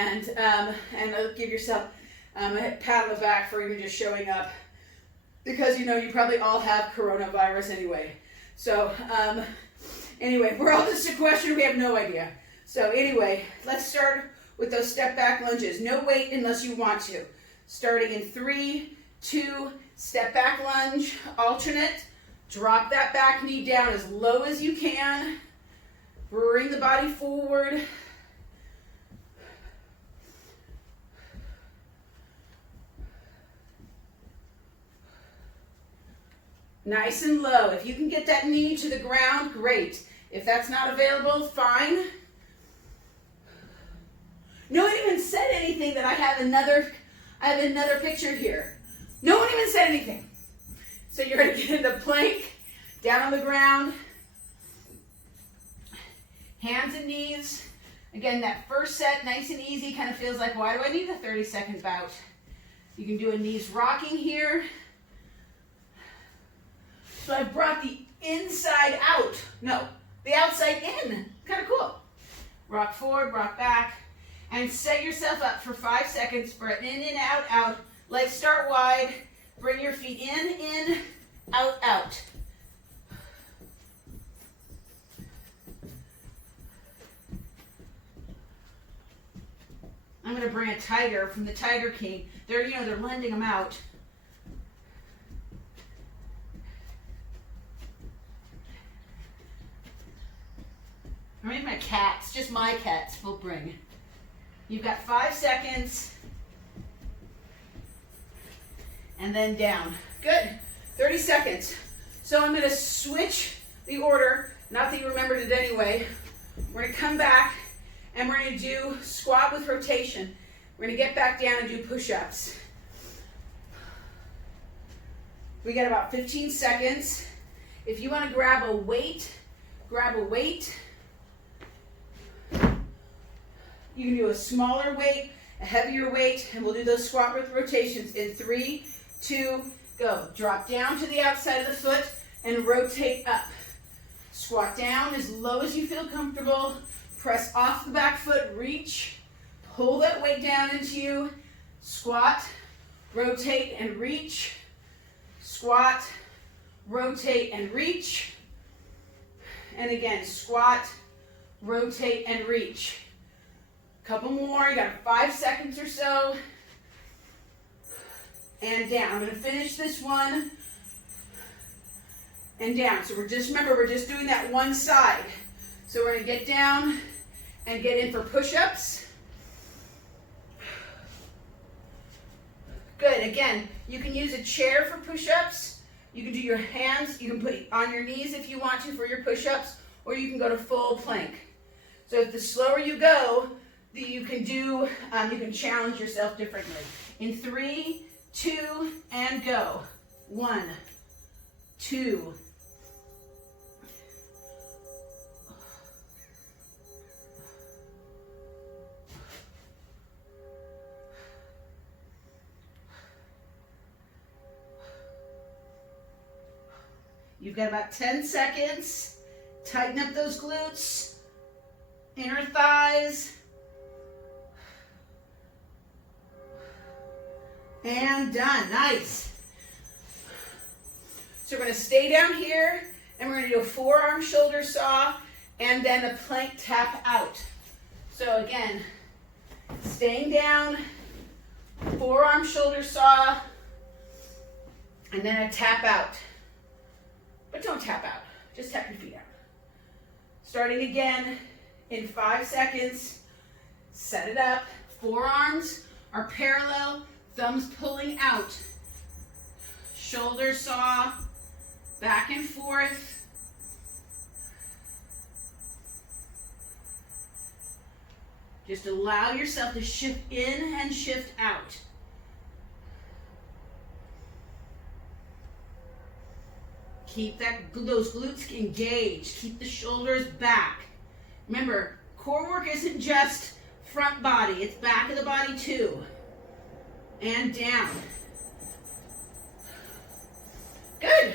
and give yourself a pat on the back for even just showing up, because you know you probably all have coronavirus anyway. So anyway, we're all just sequestered, we have no idea. So anyway, let's start with those step back lunges. No weight unless you want to. Starting in 3, 2, step back lunge, alternate. Drop that back knee down as low as you can. Bring the body forward. Nice and low. If you can get that knee to the ground, great. If that's not available, fine. No one even said anything that I have another picture here. No one even said anything. So you're going to get into plank, down on the ground, hands and knees. Again, that first set, nice and easy, kind of feels like, why do I need a 30-second bout? You can do a knees rocking here. So I brought the inside out. No, the outside in. Kind of cool. Rock forward, rock back, and set yourself up for 5 seconds for an in, out, out. Legs start wide. Bring your feet in, out, out. I'm going to bring a tiger from the Tiger King. They're lending them out. Or maybe my cats, just my cats will bring. You've got 5 seconds. And then down. Good. 30 seconds. So I'm going to switch the order. Not that you remembered it anyway. We're going to come back and we're going to do squat with rotation. We're going to get back down and do push-ups. We got about 15 seconds. If you want to grab a weight, grab a weight. You can do a smaller weight, a heavier weight, and we'll do those squat with rotations in 3, 2, go. Drop down to the outside of the foot and rotate up. Squat down as low as you feel comfortable. Press off the back foot, reach. Pull that weight down into you. Squat, rotate, and reach. Squat, rotate, and reach. And again, squat, rotate, and reach. Couple more, you got 5 seconds or so. And down. I'm going to finish this one. And down. So we're just doing that one side. So we're going to get down and get in for push-ups. Good. Again, you can use a chair for push-ups. You can do your hands. You can put it on your knees if you want to for your push-ups, or you can go to full plank. So if the slower you go, you can challenge yourself differently. In 3, 2, and go. 1, 2. You've got about 10 seconds. Tighten up those glutes, inner thighs. And done. Nice. So we're going to stay down here and we're going to do a forearm shoulder saw and then a plank tap out. So again, staying down, forearm shoulder saw, and then a tap out. But don't tap out, just tap your feet out. Starting again in 5 seconds. Set it up. Forearms are parallel. Thumbs pulling out. Shoulder saw, back and forth. Just allow yourself to shift in and shift out. Keep those glutes engaged. Keep the shoulders back. Remember, core work isn't just front body, it's back of the body too. And down. Good.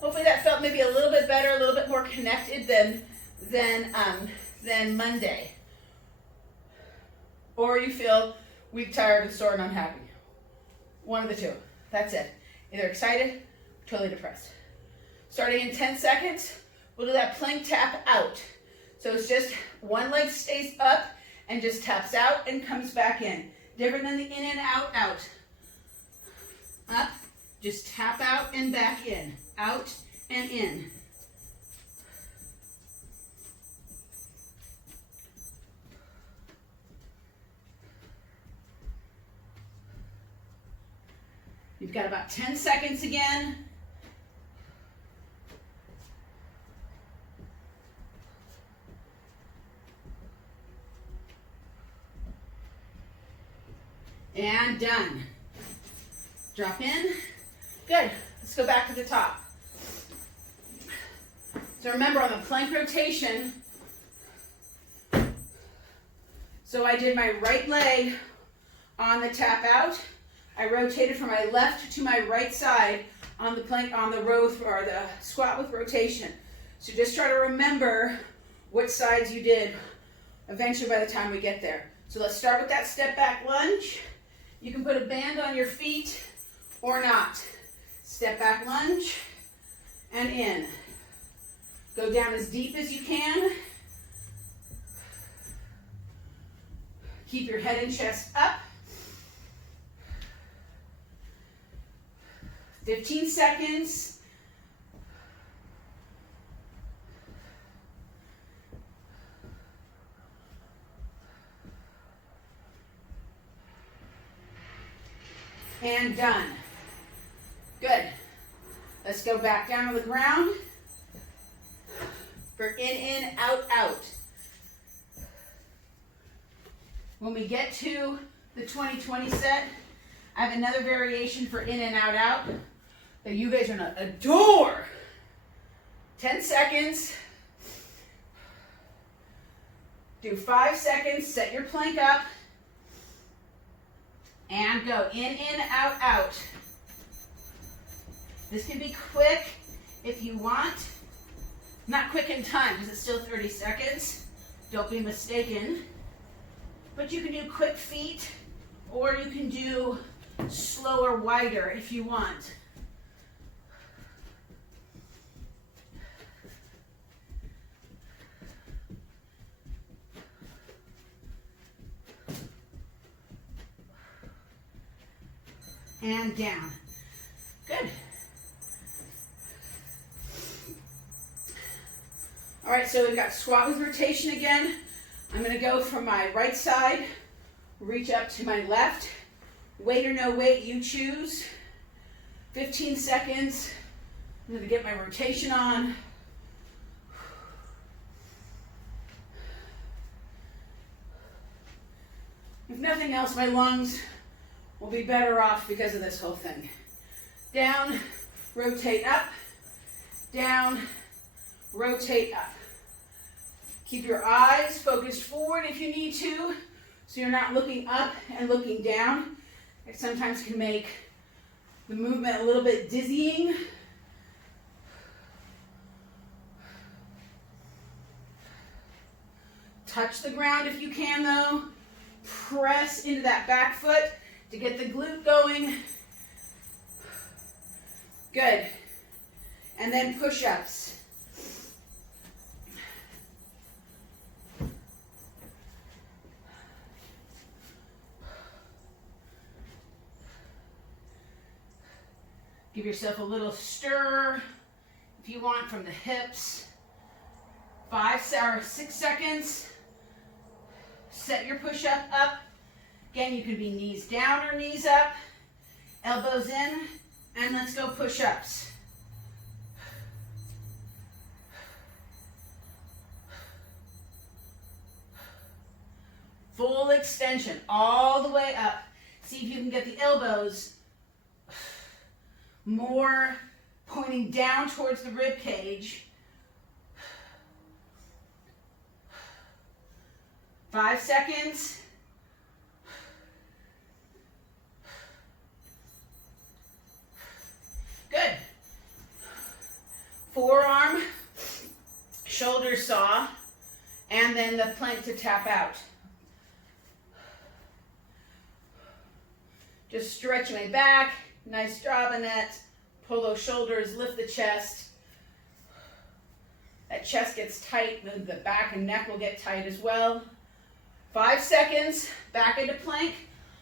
Hopefully that felt maybe a little bit better, a little bit more connected than Monday. or you feel weak, tired, and sore, and unhappy. One of the two. That's it. Either excited, totally depressed. Starting in 10 seconds, we'll do that plank tap out. So it's just one leg stays up and just taps out and comes back in. Different than the in and out, out. Up, just tap out and back in. Out and in. You've got about 10 seconds again. And done. Drop in. Good. Let's go back to the top. So remember on the plank rotation, so I did my right leg on the tap out. I rotated from my left to my right side on the plank, on the row, or the squat with rotation. So just try to remember what sides you did eventually by the time we get there. So let's start with that step back lunge. You can put a band on your feet or not. Step back lunge and in. Go down as deep as you can. Keep your head and chest up. 15 seconds. And done. Good. Let's go back down to the ground for in, out, out. When we get to the 20-20 set, I have another variation for in and out, out that you guys are gonna adore. 10 seconds. Do 5 seconds, set your plank up, and go in, out, out. This can be quick if you want. Not quick in time because it's still 30 seconds. Don't be mistaken. But you can do quick feet, or you can do slower, wider if you want. And down. Good. All right, so we've got squat with rotation again. I'm going to go from my right side, reach up to my left. Weight or no weight, you choose. 15 seconds. I'm going to get my rotation on. If nothing else, my lungs will be better off because of this whole thing. Down, rotate up, down, rotate up. Keep your eyes focused forward if you need to, so you're not looking up and looking down. It sometimes can make the movement a little bit dizzying. Touch the ground if you can though. Press into that back foot to get the glute going. Good. And then push-ups. Give yourself a little stir if you want from the hips. 5 or 6 seconds. Set your push-up up. Again, you can be knees down or knees up. Elbows in. And let's go push-ups. Full extension all the way up. See if you can get the elbows more pointing down towards the rib cage. 5 seconds. Good. Forearm, shoulder saw, and then the plank to tap out. Just stretch my back. Nice job, Annette. Pull those shoulders, lift the chest. That chest gets tight, then the back and neck will get tight as well. 5 seconds, back into plank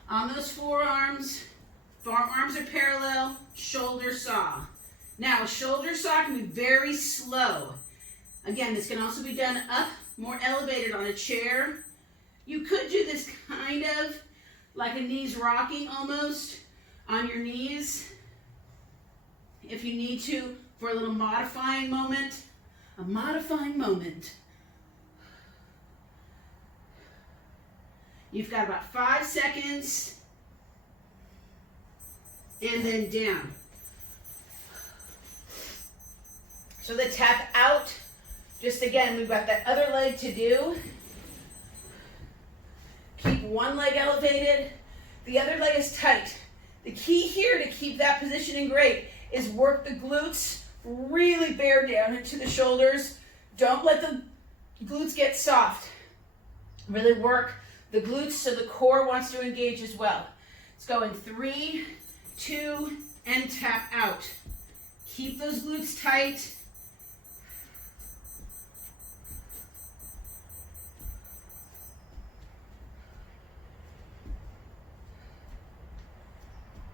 on those forearms. Forearms are parallel, shoulder saw. Now, a shoulder saw can be very slow. Again, this can also be done up, more elevated on a chair. You could do this kind of like a knees rocking almost on your knees if you need to for a little modifying moment. A modifying moment. You've got about 5 seconds and then down. So the tap out, just again, we've got that other leg to do. Keep one leg elevated, the other leg is tight. The key here to keep that positioning great is work the glutes, really bear down into the shoulders. Don't let the glutes get soft. Really work the glutes so the core wants to engage as well. Let's go in 3, 2, and tap out. Keep those glutes tight.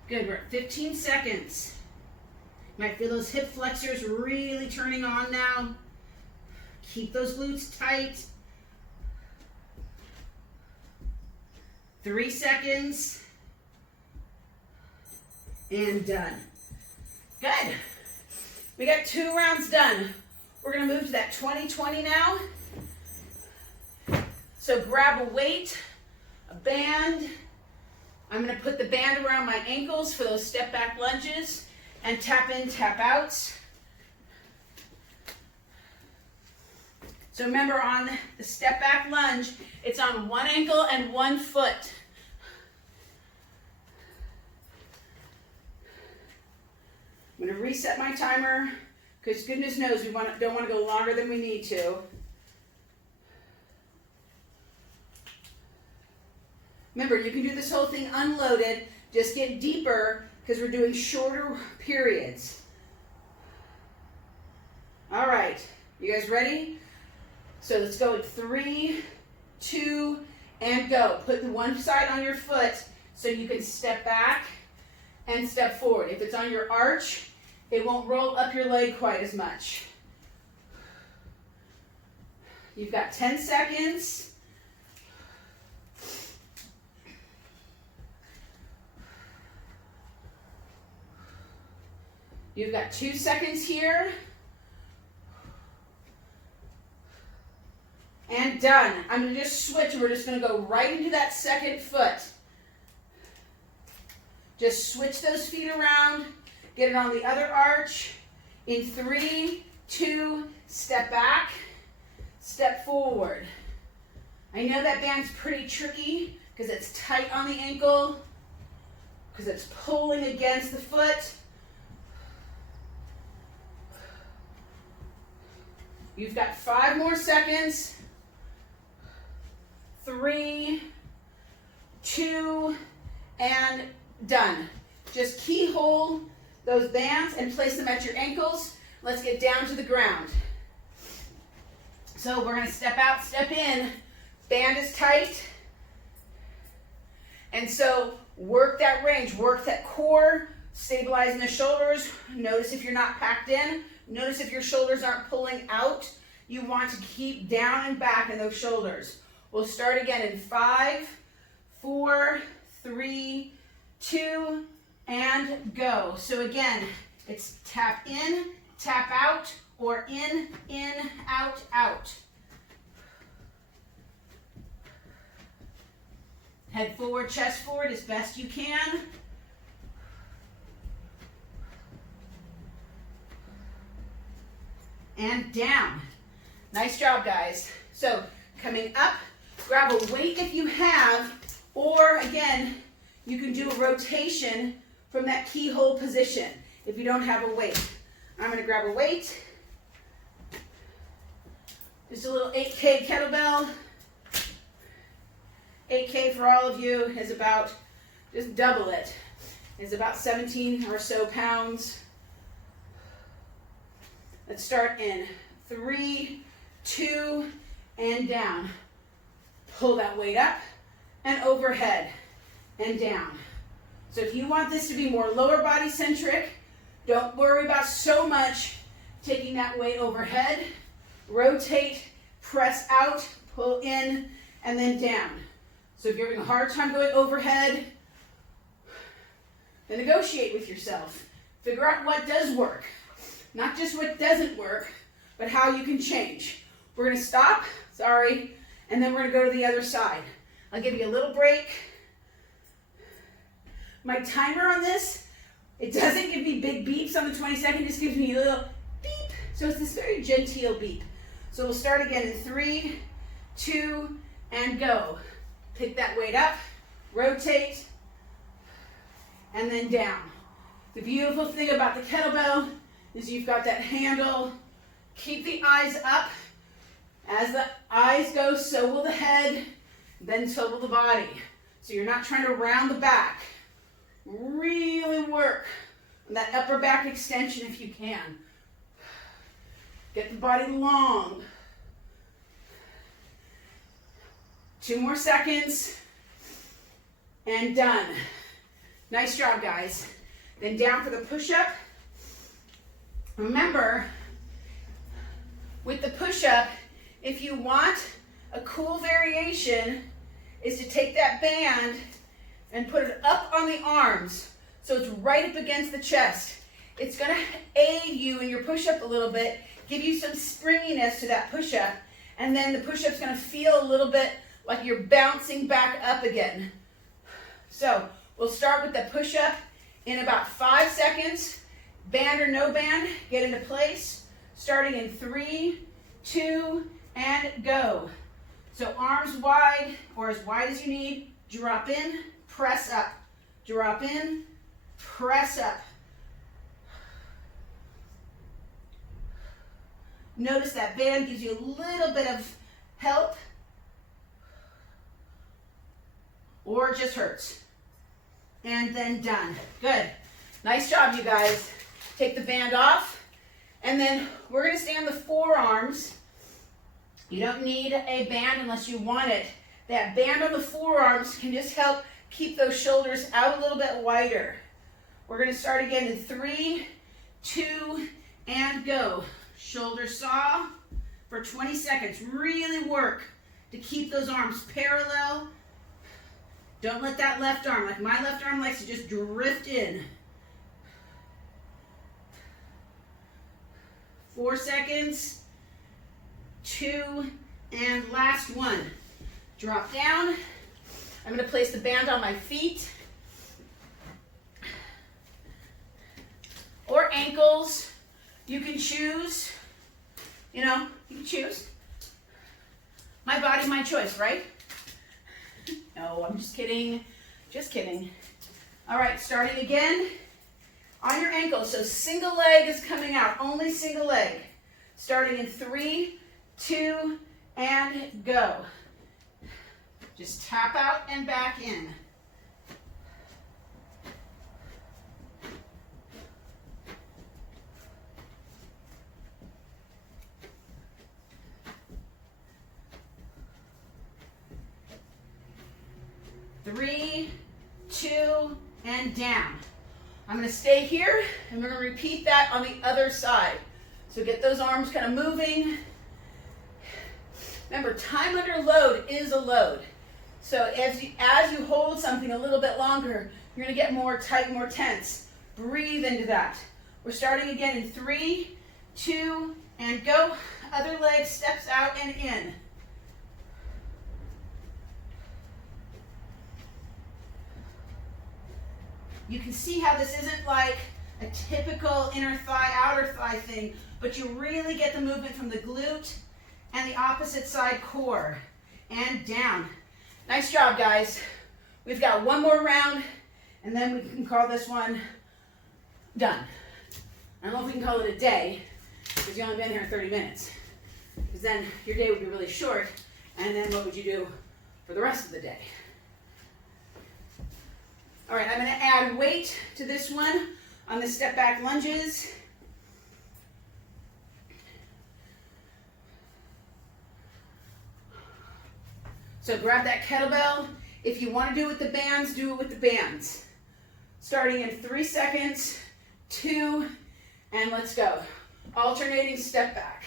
Good, we're at 15 seconds. You might feel those hip flexors really turning on now. Keep those glutes tight. 3 seconds. And done. Good. We got 2 rounds done. We're going to move to that 20-20 now. So grab a weight, a band. I'm going to put the band around my ankles for those step back lunges and tap in, tap outs. So remember, on the step back lunge, it's on one ankle and one foot. I'm going to reset my timer because goodness knows we don't want to go longer than we need to. Remember, you can do this whole thing unloaded, just get deeper because we're doing shorter periods. All right, you guys ready? So let's go at 3, 2, and go. Put the one side on your foot so you can step back and step forward. If it's on your arch, it won't roll up your leg quite as much. You've got 10 seconds. You've got 2 seconds here. And done. I'm going to just switch. We're just going to go right into that second foot. Just switch those feet around. Get it on the other arch. In 3, 2, step back, step forward. I know that band's pretty tricky because it's tight on the ankle, because it's pulling against the foot. You've got 5 more seconds. 3, 2, and done. Just keyhole those bands and place them at your ankles. Let's get down to the ground. So we're going to step out, step in. Band is tight. And so work that range, work that core, stabilizing the shoulders. Notice if you're not packed in. Notice if your shoulders aren't pulling out. You want to keep down and back in those shoulders. We'll start again in 5, 4, 3, 2, and go. So again, it's tap in, tap out, or in, out, out. Head forward, chest forward as best you can. And down. Nice job, guys. So coming up, grab a weight if you have, or again, you can do a rotation from that keyhole position if you don't have a weight. I'm going to grab a weight. Just a little 8K kettlebell. 8K for all of you is about Just double it. It's about 17 or so pounds. Let's start in 3, 2, and down. Pull that weight up and overhead and down. So if you want this to be more lower body centric, don't worry about so much taking that weight overhead. Rotate, press out, pull in, and then down. So if you're having a hard time going overhead, then negotiate with yourself. Figure out what does work. Not just what doesn't work, but how you can change. We're going to stop, and then we're going to go to the other side. I'll give you a little break. My timer on this, it doesn't give me big beeps on the 22nd, it just gives me a little beep. So it's this very genteel beep. So we'll start again in 3, 2, and go. Pick that weight up, rotate, and then down. The beautiful thing about the kettlebell is you've got that handle. Keep the eyes up. As the eyes go, so will the head, then so will the body. So you're not trying to round the back. Really work on that upper back extension if you can. Get the body long. 2 more seconds, and done. Nice job, guys. Then down for the push-up. Remember, with the push-up, if you want a cool variation, is to take that band and put it up on the arms so it's right up against the chest. It's going to aid you in your push-up a little bit, give you some springiness to that push-up, and then the push-up's going to feel a little bit like you're bouncing back up again. So we'll start with the push-up in about 5 seconds. Band or no band, get into place. Starting in 3, 2, and go. So arms wide or as wide as you need. Drop in, press up. Drop in, press up. Notice that band gives you a little bit of help or it just hurts. And then done. Good. Nice job, you guys. Take the band off, and then we're going to stay on the forearms. You don't need a band unless you want it. That band on the forearms can just help keep those shoulders out a little bit wider. We're going to start again in 3, 2, and go. Shoulder saw for 20 seconds. Really work to keep those arms parallel. Don't let that left arm, like my left arm likes to just drift in. 4 seconds, 2, and last one. Drop down. I'm going to place the band on my feet or ankles. You can choose, you can choose. My body, my choice, right? No, I'm just kidding. Just kidding. All right, starting again. On your ankles, so single leg is coming out, only single leg. Starting in 3, 2, and go. Just tap out and back in. Three, 2, and down. I'm going to stay here, and we're going to repeat that on the other side. So get those arms kind of moving. Remember, time under load is a load. So as you hold something a little bit longer, you're going to get more tight, more tense. Breathe into that. We're starting again in 3, 2, and go. Other leg steps out and in. You can see how this isn't like a typical inner thigh, outer thigh thing, but you really get the movement from the glute and the opposite side core. And down. Nice job, guys. We've got one more round, and then we can call this one done. I don't know if we can call it a day, because you've only been here 30 minutes. Because then your day would be really short, and then what would you do for the rest of the day? All right, I'm going to add weight to this one on the step back lunges. So grab that kettlebell. If you want to do it with the bands, do it with the bands. Starting in 3 seconds, 2, and let's go. Alternating step back.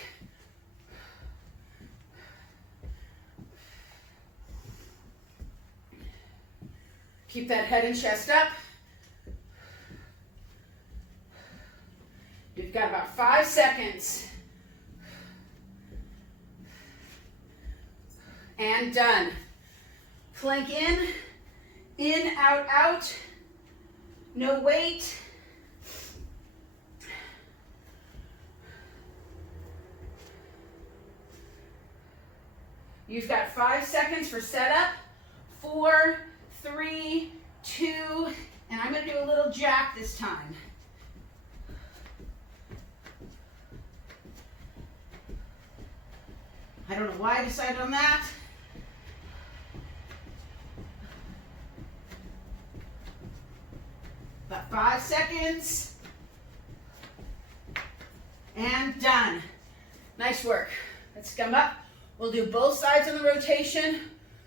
Keep that head and chest up. You've got about 5 seconds. And done. Plank in, out, out. No weight. You've got 5 seconds for setup. 4, 3, 2, and I'm going to do a little jack this time. I don't know why I decided on that. About 5 seconds. And done. Nice work. Let's come up. We'll do both sides on the rotation.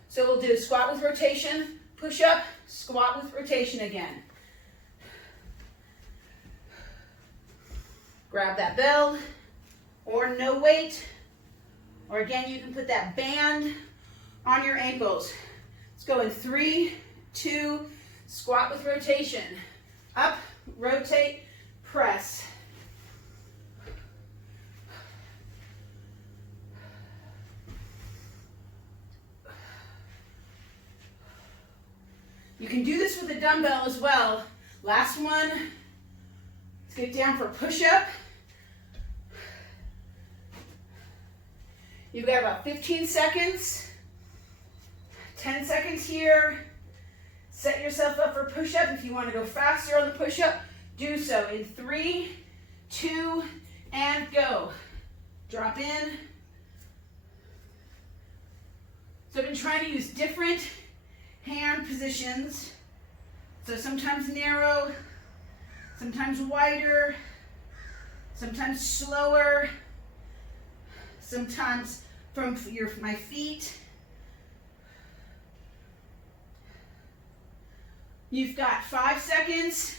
So we'll do squat with rotation, push up, squat with rotation again. Grab that bell, or no weight, or again, you can put that band on your ankles. Let's go in 3, 2, squat with rotation. Up, rotate, press. You can do this with a dumbbell as well. Last one. Let's get down for a push-up. You've got about 15 seconds. 10 seconds here. Set yourself up for a push-up. If you want to go faster on the push-up, do so in 3, 2, and go. Drop in. So I've been trying to use different hand positions. So sometimes narrow, sometimes wider, sometimes slower, sometimes from my feet. You've got 5 seconds.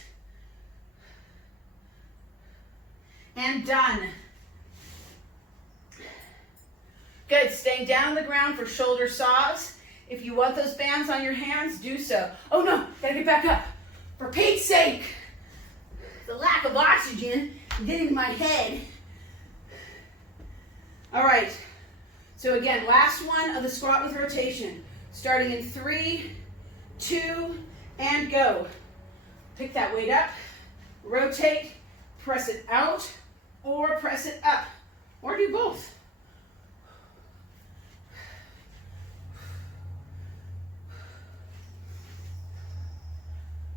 And done. Good, staying down on the ground for shoulder saws. If you want those bands on your hands, do so. Oh no, gotta get back up. For Pete's sake. The lack of oxygen getting to my head. All right, so again, last one of the squat with rotation. Starting in 3, 2, and go. Pick that weight up, rotate, press it out, or press it up, or do both.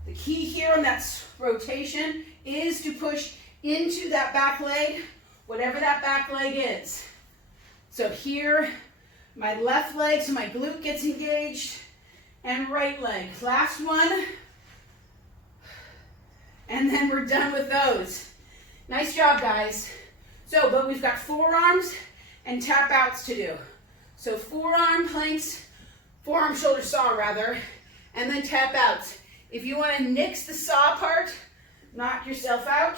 The key here on that rotation is to push into that back leg, whatever that back leg is. So here, my left leg, so my glute gets engaged, and right leg. Last one, and then we're done with those. Nice job, guys. So, but we've got forearms and tap outs to do. So forearm planks, forearm shoulder saw rather, and then tap outs. If you want to nix the saw part, knock yourself out.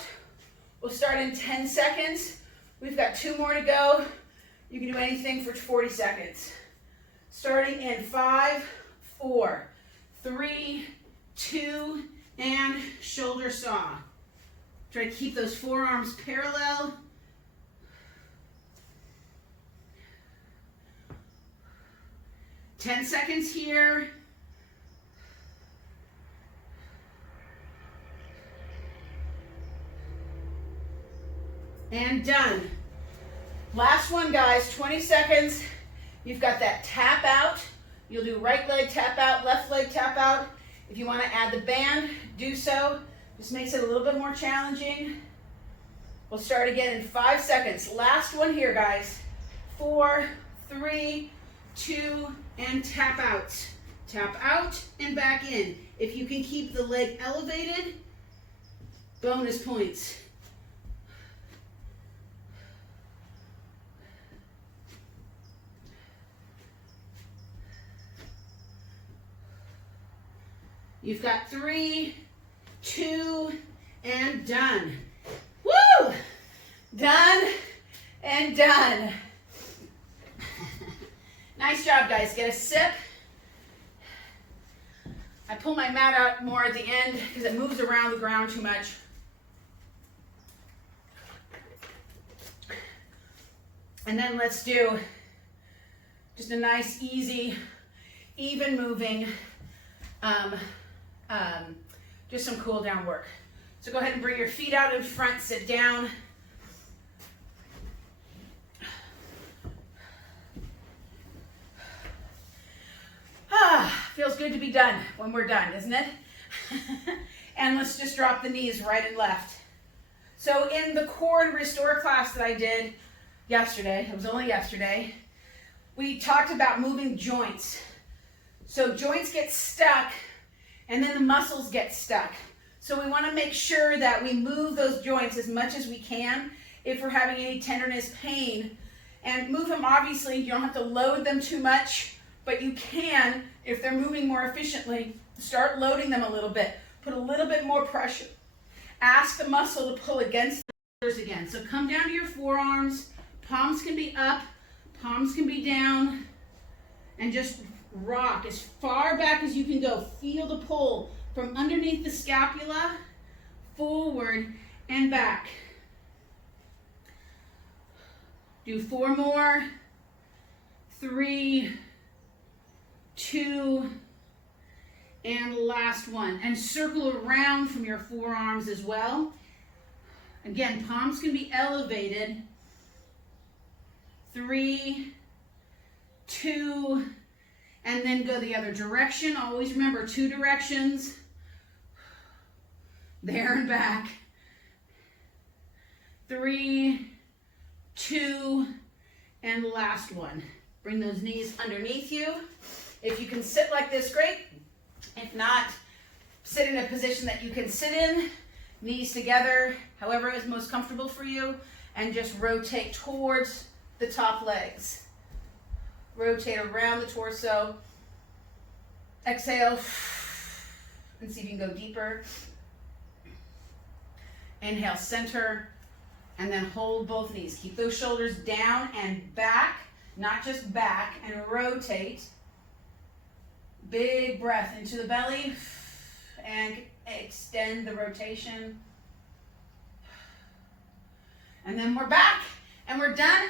We'll start in 10 seconds. We've got 2 more to go. You can do anything for 40 seconds. Starting in 5, 4, 3, 2, and shoulder saw. Try to keep those forearms parallel. Ten seconds here. And done. Last one, guys, 20 seconds. You've got that tap out. You'll do right leg tap out, left leg tap out. If you want to add the band, do so. Just makes it a little bit more challenging. We'll start again in 5 seconds. Last one here, guys. 4, 3, 2, and tap out. Tap out and back in. If you can keep the leg elevated, bonus points. You've got 3, 2, and done. Woo! Done and done. Nice job, guys. Get a sip. I pull my mat out more at the end because it moves around the ground too much. And then let's do just a nice, easy, even moving, just some cool down work. So go ahead and bring your feet out in front, sit down. Feels good to be done when we're done, doesn't it? And let's just drop the knees right and left. So in the core and restore class that I did yesterday, it was only yesterday, we talked about moving joints. So joints get stuck and then the muscles get stuck. So we want to make sure that we move those joints as much as we can if we're having any tenderness, pain, and move them. Obviously, you don't have to load them too much, but you can, if they're moving more efficiently, start loading them a little bit. Put a little bit more pressure. Ask the muscle to pull against the shoulders again. So come down to your forearms. Palms can be up, palms can be down, and just rock as far back as you can go. Feel the pull from underneath the scapula, forward and back. Do 4 more. 3, 2, and last one. And circle around from your forearms as well. Again, palms can be elevated. 3, 2, and then go the other direction. Always remember 2 directions. There and back. 3, 2, and last one. Bring those knees underneath you. If you can sit like this, great. If not, sit in a position that you can sit in, knees together, however is most comfortable for you, and just rotate towards the top legs. Rotate around the torso. Exhale, and see if you can go deeper. Inhale, center, and then hold both knees. Keep those shoulders down and back, not just back, and rotate. Big breath into the belly, and extend the rotation. And then we're back, and we're done.